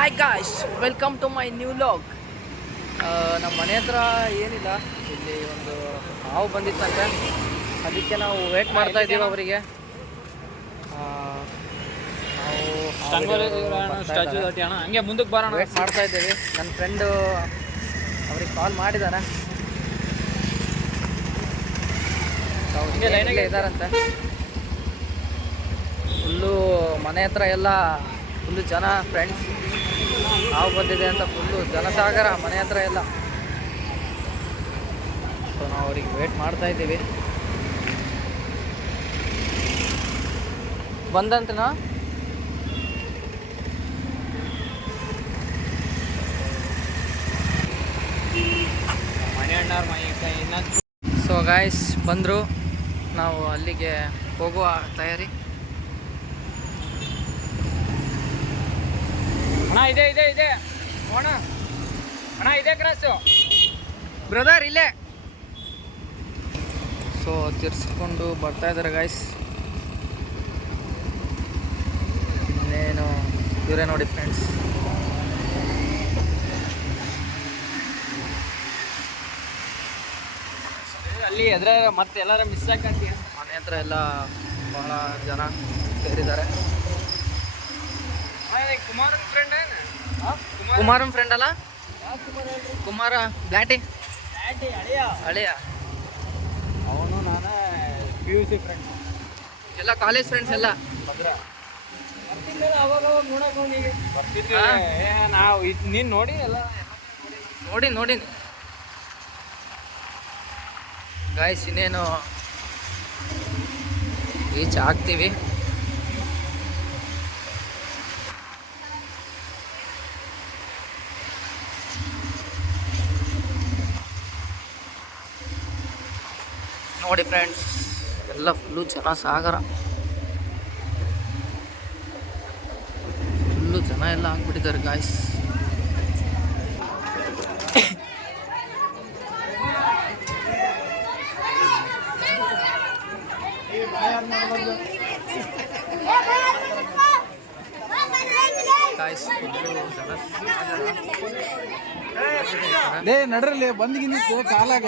Hi guys, welcome to my new vlog. ನಮ್ಮ ಮನೆ ಹತ್ರ ಏನಿಲ್ಲ, ಇಲ್ಲಿ ಒಂದು ಹಾವು ಬಂದಿತ್ತಂತೆ. ಅದಕ್ಕೆ ನಾವು ವೇಟ್ ಮಾಡ್ತಾ ಇದ್ದೀವಿ ಅವರಿಗೆ. ಹಂಗೆ ಮುಂದಕ್ಕೆ ಬರೋಣ ವೇಟ್ ಮಾಡ್ತಾ ಇದ್ದೀವಿ. ನನ್ನ ಫ್ರೆಂಡು ಅವ್ರಿಗೆ ಕಾಲ್ ಮಾಡಿದ್ದಾನೆ, ಇದ್ದಾರಂತೆ. ಫುಲ್ಲು ಮನೆ ಹತ್ರ ಎಲ್ಲ ಫುಲ್ಲು ಜನ, ಫ್ರೆಂಡ್ಸ್. ಹಾವು ಬಂದಿದೆ ಅಂತ ಫುಲ್ಲು ಜನಸಾಗರ ಮನೆ ಹತ್ರ ಎಲ್ಲ. ಸೊ ನಾವು ಅವ್ರಿಗೆ ವೇಟ್ ಮಾಡ್ತಾ ಇದ್ದೀವಿ. ಬಂದಂತನಾ? ಸೊ ಗಾಯ್ಸ್ ಬಂದರು, ನಾವು ಅಲ್ಲಿಗೆ ಹೋಗುವ ತಯಾರಿ. ಅಣ್ಣ ಇದೆ ಇದೆ ಇದೆ ಅಣ್ಣ ಅಣ್ಣ ಇದೆ ಕ್ರಾಸು ಬ್ರದರ್ ಇಲ್ಲೇ. ಸೊ ತಿರ್ಸ್ಕೊಂಡು ಬರ್ತಾ ಇದ್ದಾರೆ ಗಾಯ್ಸ್. ಇನ್ನೇನು ಇವರೇ ನೋಡಿ ಫ್ರೆಂಡ್ಸ್. ಅಲ್ಲಿ ಎದ್ರೆ ಮತ್ತೆ ಎಲ್ಲಾರ ಮಿಸ್ ಆಕಂತೀಯ. ಮನೆ ಹತ್ರ ಎಲ್ಲ ಬಹಳ ಜನ ಸೇರಿದ್ದಾರೆ. ಕುಮಾರನ್ ಫ್ರೆಂಡ್ ಕುಮಾರನ್ ಫ್ರೆಂಡ್ ಅಲ್ಲ, ಕುಮಾರ ಬ್ಲಾಟಿ ಹಳೆಯ. ಅವನು ನಾನು PUC ಫ್ರೆಂಡ್, ಎಲ್ಲ ಕಾಲೇಜ್ ಫ್ರೆಂಡ್ಸ್ ಎಲ್ಲ. ಅವಾಗ ನೋಡಕ್ ಅವನಿಗೆ ನಾವು ನೀನು ನೋಡಿ ಎಲ್ಲ ನೋಡಿ ಗಾಯ್ಸ್. ಇನ್ನೇನು ರೀಚ್ ಆಗ್ತೀವಿ. ನೋಡಿ ಫ್ರೆಂಡ್ಸ್, ಎಲ್ಲ ಫುಲ್ಲು ಜನ ಸಾಗರ, ಫುಲ್ಲು ಜನ ಎಲ್ಲ ಆಗ್ಬಿಟ್ಟಿದ್ದಾರೆ ಗಾಯ್ಸ್. ನಡ್ರಲ್ಲಿ ಬಂದ್ಗಿಂದಿತ್ತು ಕಾಲಾಗ.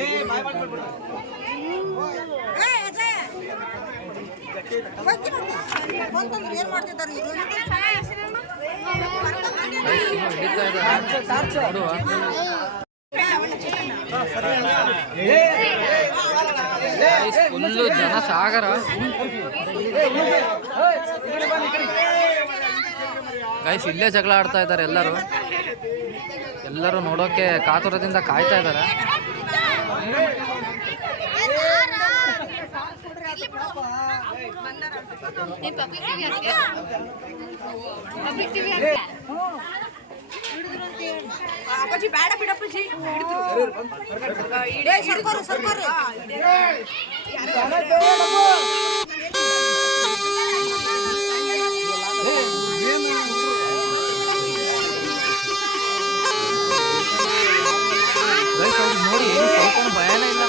ಏನ್ ಮಾಡ್ತಿದ್ದಾರೆ ಫುಲ್ಲು ಜನ ಸಾಗರ. ಗೈಸ್ ಇಲ್ಲೇ ಜಗಳ ಆಡ್ತಾ ಇದ್ದಾರೆ ಎಲ್ಲರೂ ನೋಡೋಕೆ ಕಾತುರದಿಂದ ಕಾಯ್ತಾ ಇದ್ದಾರೆ. ಅಪ್ಪಾಜಿ ಬೇಡ ಬಿಡಪ್ಪಾಜಿ, ಸರ್ಕಾರ ಸರ್ಕಾರ ನೋಡಿ ಸ್ವಲ್ಪ ಭಯನೇ ಇಲ್ಲ.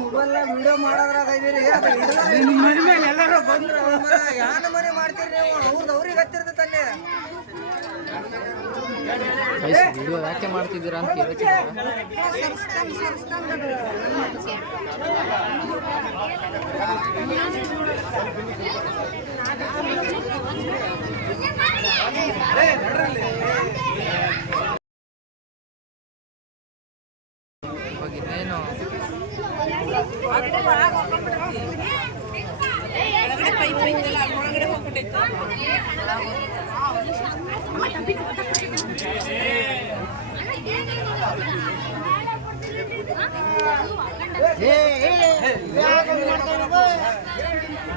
ಮೊಬೈಲ್ ವಿಡಿಯೋ ಮಾಡೋದ್ರಾಗ ಇದೀರಿ ಎಲ್ಲರೂ ಬಂದ್ರು ಯಾನ ಮನೆ ಮಾಡ್ತೀರಿ ನೀವು ಅವ್ರದ್ದು ಅವ್ರಿಗೆ ಹತ್ತಿರ್ತೈತೆ ವಿಡಿಯೋ ಯಾಕೆ ಮಾಡ್ತಿದ್ದೀರಾ ಅಂತ ಹೇಳ್ತಿದ್ದೀರಾ? ಇವಾಗ ಇನ್ನೇನು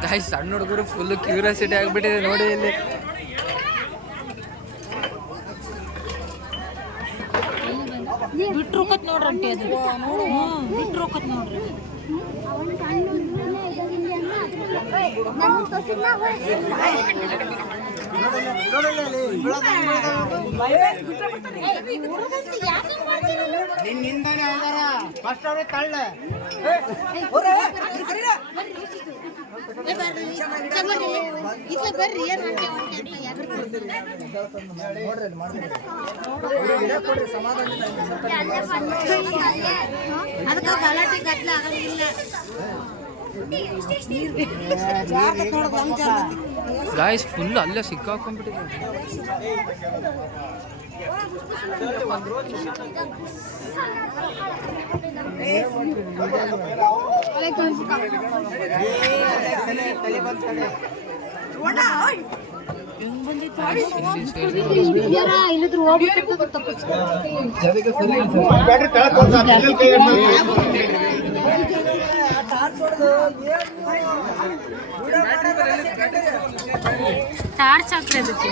ಗಾಯ್ಸ್ ಸಣ್ಣ ಹುಡುಗರು ಫುಲ್ ಕ್ಯೂರಿಯಾಸಿಟಿ ಆಗಿಬಿಟ್ಟಿದೆ ನೋಡಿ ಇಲ್ಲಿ. ಬಿಟ್ರು ಹೋಗತ್ ನೋಡ್ರಂಟಿ ಅದು ಬಿಟ್ರು ಹೋಗತ್ ನೋಡ್ರಿ. ನಿನ್ನಿಂದಾನೆ ಅದಾರ ಫಸ್ಟ್ ಅವ್ರೆ ತಳ್ಳ ಬರ್ರಿ ಏನ್ ಅದಕ್ಕ ಗಲಾಟೆ ಗದ್ಲ ಆಗಂಗಿಲ್ಲ. ಗಾಯ್ಸ್ ಫುಲ್ ಅಲ್ಲೇ ಸಿಕ್ಕಾಕೊಂಡ್ಬಿಟ್ಟಿದೆ. ಇಲ್ಲಿದ್ರು ಹೋಗ್ಬಿಟ್ಟು ತಪ್ಪಿಸ್ಕೊ. ಟಾರ್ಚ್ ಹಾಕ್ರಿ ಅದಕ್ಕೆ.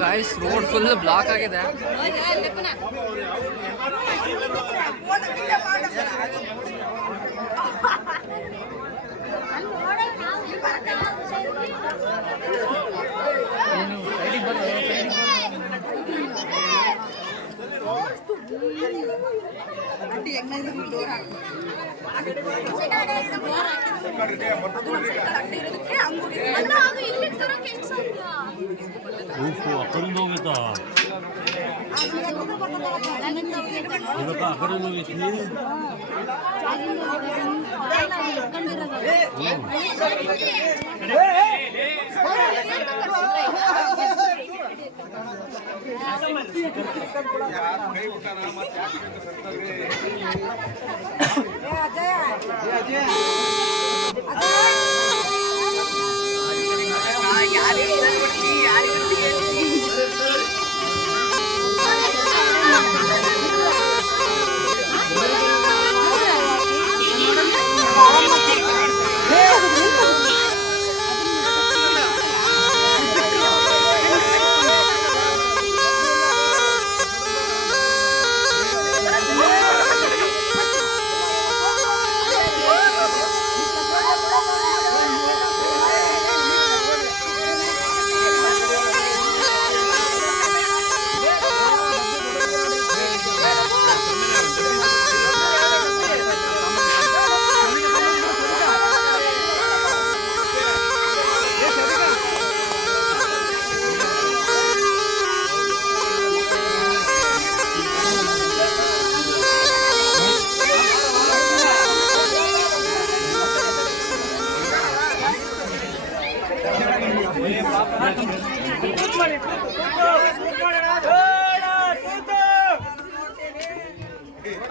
ಗಾಯ್ಸ್ ರೋಡ್ ಫುಲ್ ಬ್ಲಾಕ್ ಆಗಿದೆ. ಏನು ಸೈಡಿಗೆ ಬಂದು ಅಕ್ಕರಿಂದ ಹೋಗಿತ್ತಾ ಇವತ್ತು ಅಕ್ಕರಿಂದ ಹೋಗಿತ್ತು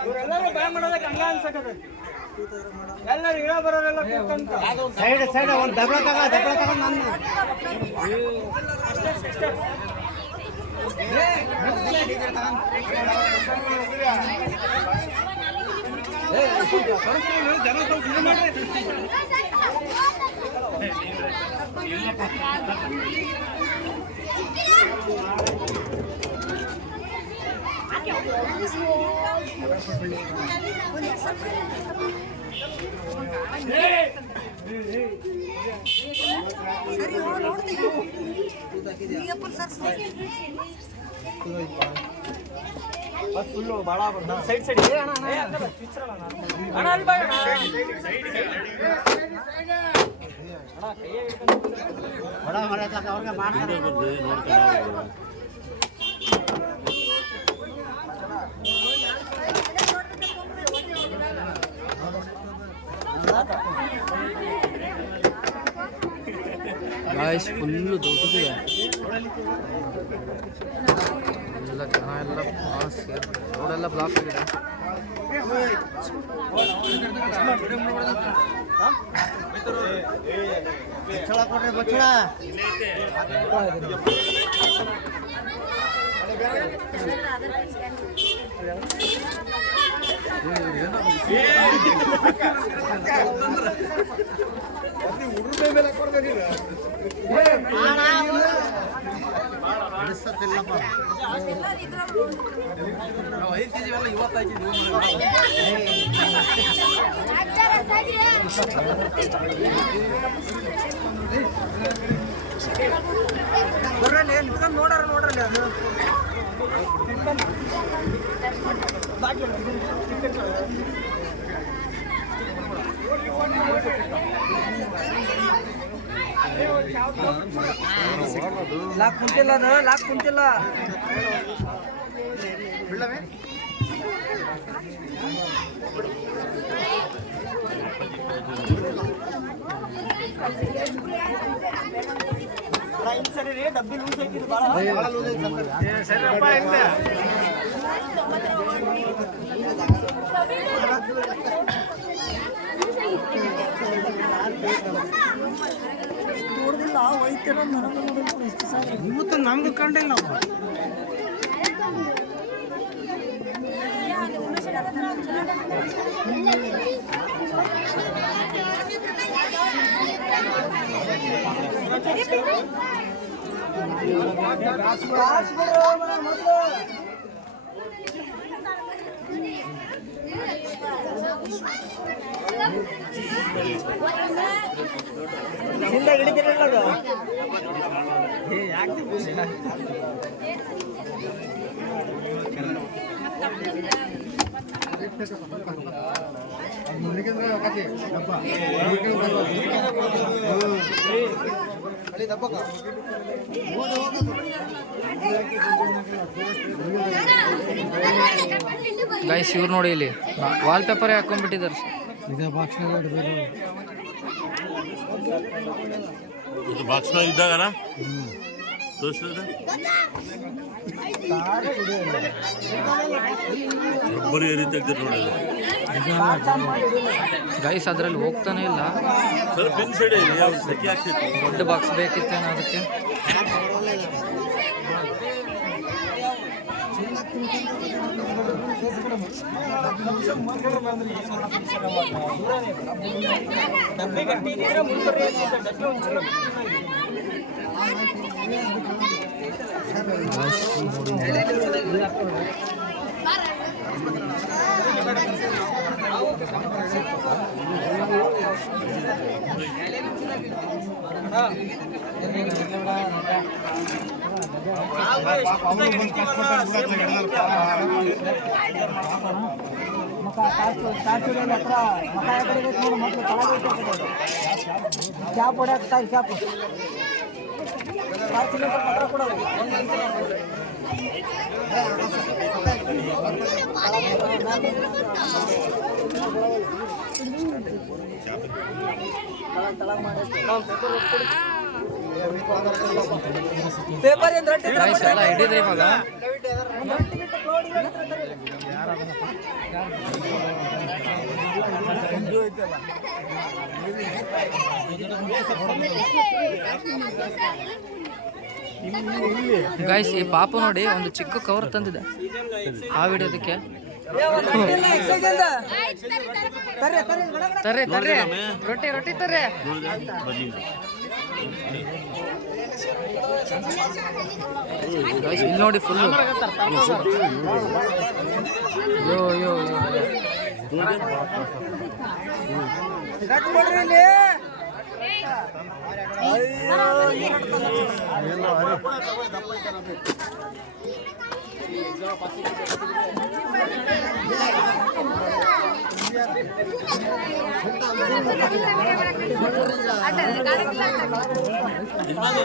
ಇವರೆಲ್ಲರೂ ಬ್ಯಾನ್ ಮಾಡೋದಕ್ಕೆ ಹಂಗ ಅನ್ಸಕತ್ತೈತಿ. ಎಲ್ಲರೂ ಇಳ ಬರೋರೆಲ್ಲ ಕೂತ್ಕೊಂತ ಸೈಡ್ ಒಂದು ದಬಳ ತಗೊಂಡು ನಾನು ಜನ ಸ್ವಲ್ಪ ಇದು ಮಾಡ್ರಿ. ಫುಲ್ಲು ಭಾಳ ಸೈಡ್ ಅಣ್ಣ ಅಲ್ಲಿ ಬಾ ಅಣ್ಣ. ಗಾಯ್ಸ್ ಫುಲ್ಲು ದೊಡ್ಡದಿದೆ ಎಲ್ಲ ಜನ ಎಲ್ಲ ರೋಡೆಲ್ಲ ಬ್ಲಾಕ್ ಆಗಿದೆ. ಬರ್ರಲ್ಲಿ ನಿಂತ್ಕೊಂಡು ನೋಡ್ರಲ್ಲಿ ಅದು ಲಾಕ್ ಕುಂತಿಲ್ಲ ಅದು ಲಾಕ್ ಕುಂತಿಲ್ಲ. ಸರಿ ರೀ ಡಬ್ಬಿ ಲೂಸ್ ಐತಿ ಭಾಳ ಲೂಸ್ ಐತಿ ಸರಿಯಪ್ಪ ಹಿಂದೆ ನೋಡಿಲ್ಲ ಹೋಯ್ತಿರ ಇವತ್ತು ನಮ್ಗೆ ಕಂಡಿಲ್ಲ ನಾವು. ಹಿಂದೆ ಹಿಡಿದಿರಲ್ಲ ಅದು ಯಾಕೆ ಗೈಸ್ ಇವ್ರು ನೋಡಿ ಇಲ್ಲಿ ವಾಲ್ ಪೇಪರೇ ಹಾಕೊಂಡ್ಬಿಟ್ಟಿದ್ದಾರೆ. ಇದು ಬಾಕ್ಸ್ನಾಗ ಇದ್ದಾಗನ ತೋರಿಸಿದ್ರೆ ಒಬ್ಬರು ಈ ರೀತಿ ಆಗ್ತದೆ ನೋಡಿ. ಗೈಸ್ ಅದರಲ್ಲಿ ಹೋಗ್ತಾನೆ ಇಲ್ಲ. ಸ್ವಲ್ಪ ಪಿನ್ ಸೈಡ್ ಸೆಕೆ ಆಗ್ತಿತ್ತು. ದೊಡ್ಡ ಬಾಕ್ಸ್ ಬೇಕಿತ್ತೇನೋ ಅದಕ್ಕೆ. ಡಬ್ಬಿ ಕಟ್ಟಿದ್ರೆ ಮುಂದೆ ಡಬ್ಬಿ ಒಂಚೂರು ಕ್ಯಾಪ್ ಹೊಡ್ಯಾಕ್ತಾರೆ ಕ್ಯಾಪ್ ಪೇಪರ್ ಏನು ರೊಟ್ಟಿ ಗೈಸ್ ಎಲ್ಲ ಹಿಡಿದ್ರೆ ಇವಾಗ ಗೈಸ್ ಈ ಪಾಪು ನೋಡಿ ಒಂದು ಚಿಕ್ಕ ಕವರ್ ತಂದಿದೆ ಆ ಹಿಡಿಯೋದಕ್ಕೆ. ತರ್ರೆ ತರ್ರೆ ರೊಟ್ಟಿ ರೊಟ್ಟಿ ತರ್ರೆ. ಗೈಸ್ ಇಲ್ಲಿ ನೋಡಿ ಫುಲ್ಲು ಯೋ ಯೋ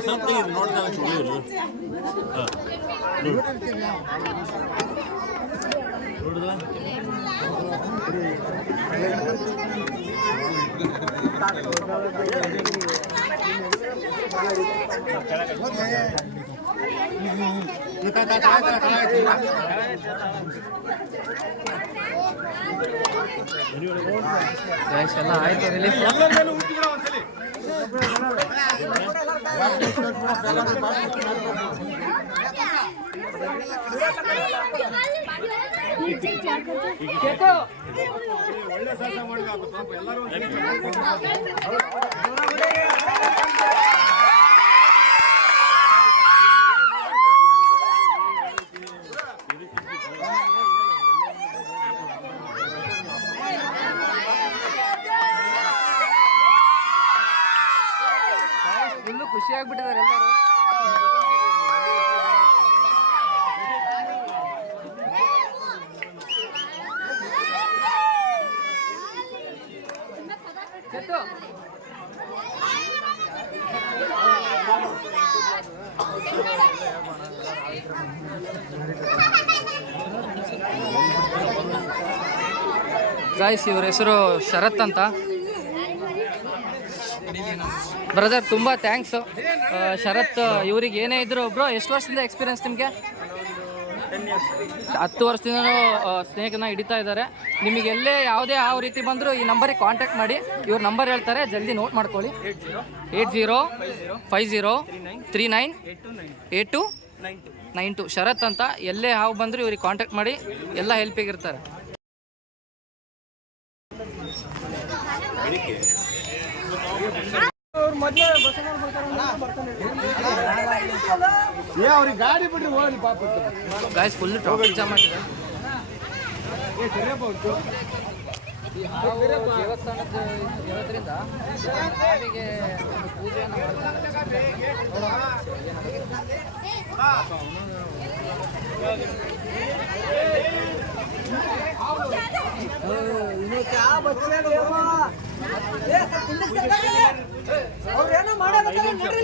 ಸ್ವಲ್ಪ ನೋಡ್ತಾರೆ ನೋಡಿದ್ರ ಗೈಸ್ ಎಲ್ಲ ಆಯ್ತು ರಿಲೀಫ್. ಫುಲ್ಲು ಖುಷಿ ಆಗ್ಬಿಟ್ಟಿದ್ದಾರೆ ಎಲ್ಲರೂ. ಗಾಯ್ಸ್ ಇವ್ರ ಹೆಸರು ಶರತ್ ಅಂತ. ಬ್ರದರ್ ತುಂಬ ಥ್ಯಾಂಕ್ಸು ಶರತ್. ಇವ್ರಿಗೆ ಏನೇ ಇದ್ರು ಬ್ರೋ, ಎಷ್ಟು ವರ್ಷದಿಂದ ಎಕ್ಸ್ಪೀರಿಯನ್ಸ್ ನಿಮಗೆ? 10 ವರ್ಷದಿಂದ ಸ್ನೇಕನ್ನ ಹಿಡಿತಾ ಇದ್ದಾರೆ. ನಿಮಗೆ ಎಲ್ಲೇ ಯಾವುದೇ ಯಾವ ರೀತಿ ಬಂದರೂ ಈ ನಂಬರಿಗೆ ಕಾಂಟ್ಯಾಕ್ಟ್ ಮಾಡಿ. ಇವ್ರ ನಂಬರ್ ಹೇಳ್ತಾರೆ, ಜಲ್ದಿ ನೋಟ್ ಮಾಡ್ಕೊಳ್ಳಿ. 8050398292 ಶರತ್ ಅಂತ. ಎಲ್ಲೇ ಹಾವು ಬಂದರೂ ಇವ್ರಿಗೆ ಕಾಂಟ್ಯಾಕ್ಟ್ ಮಾಡಿ, ಎಲ್ಲ ಹೆಲ್ಪಿಗಿರ್ತಾರೆ. ಅವ್ರಿಗೆ ಗಾಡಿ ಬಿಡ್ರಿ ಹೋಗ್ಲಿ ಪಾಪ. ಗಾಯ್ಸ್ ಫುಲ್ ಟ್ರಾಫಿಕ್ ಜಾಮ್ ಆಗಿದೆ. ದೇವಸ್ಥಾನದ ಇರೋದ್ರಿಂದ ಹಾವಿಗೆ ಒಂದು ಪೂಜೆಯನ್ನು ಮಾಡ್ತಾರೆ. ಅವ್ರೇನೋ ಮಾಡಬೇಕಲ್ಲ ನೋಡ್ರಿ.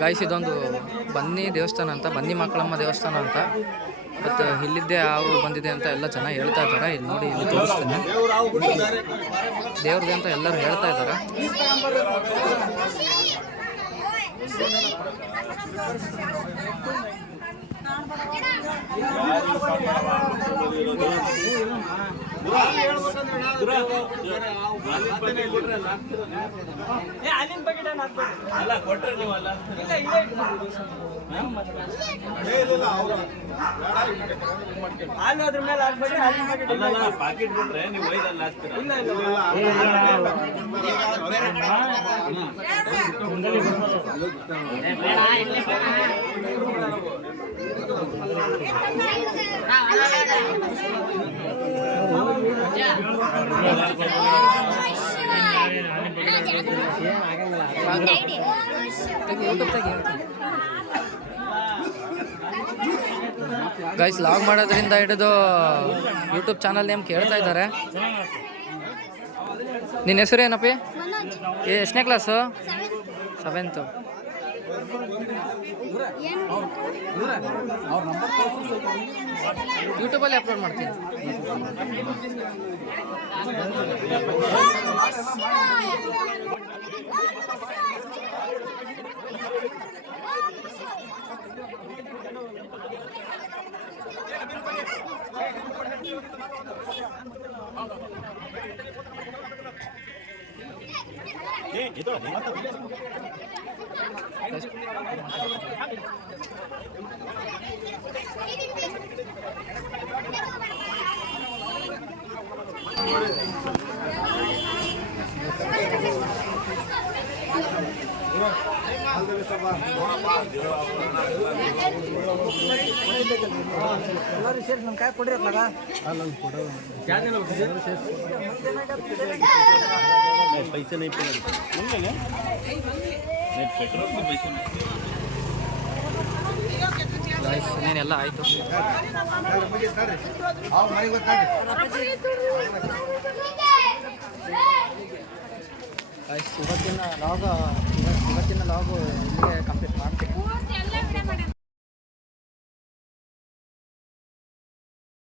ಗಾಯ್ಸ್ ಇದೊಂದು ಬನ್ನಿ ದೇವಸ್ಥಾನ ಅಂತ, ಬನ್ನಿ ಮಕ್ಕಳಮ್ಮ ದೇವಸ್ಥಾನ ಅಂತ. ಮತ್ತು ಇಲ್ಲಿದ್ದೇ ಹಾವು ಬಂದಿದೆ ಅಂತ ಎಲ್ಲ ಜನ ಹೇಳ್ತಾ ಇದ್ದಾರೆ. ಇಲ್ಲಿ ನೋಡಿ, ಇಲ್ಲಿ ತೋರಿಸ್ತೀನಿ, ದೇವ್ರದ್ದು ಅಂತ ಎಲ್ಲರೂ ಹೇಳ್ತಾ ಇದ್ದಾರೆ. ಹಾಲಿನ ಬಕೆಟ್ ಅಲ್ಲ ಕೊಟ್ಟರೆ ನೀವು ಅಲ್ಲ ಹಾಲು ಅದ್ರ ಮೇಲೆ ಹಾಕ್ಬೇಡಿ. ಹಾಲಿನ ಬಕೆಟ್ ಇಲ್ಲ, ಪಾಕೆಟ್ ಬಿಟ್ರೆ ನೀವು ಒಯ್ದಲ್ಲಿ ಹಾಕ್ತೀರಾ? ಇಲ್ಲ ಗೈಸ್ ಲಾಗ್ ಮಾಡೋದ್ರಿಂದ ಹಿಡಿದು ಯೂಟ್ಯೂಬ್ ಚಾನಲ್ ನೇಮ್ ಕೇಳ್ತಾ ಇದ್ದಾರೆ. ನಿನ್ನ ಹೆಸರು ಏನಪ್ಪಿ? ಎಷ್ಟನೇ ಕ್ಲಾಸು? 7th. ಯೂಟ್ಯೂಬಲ್ಲಿ ಅಪ್ಲೋಡ್ ಮಾಡ್ತೀನಿ. ಎಲ್ಲರೂ ಸೇರಿ ನನ್ನ ಕಾಯಿ ಕೊಡ್ರಿ ಅತ್ತಾಗ पैसे नहीं पड़े पेट्रोल के पैसे ಇನ್ನೇನೆಲ್ಲ ಆಯಿತು. ಇವತ್ತಿನ ಲಾಗು ಇಲ್ಲಿಗೆ ಕಂಪ್ಲೀಟ್ ಮಾಡ್ತೀನಿ.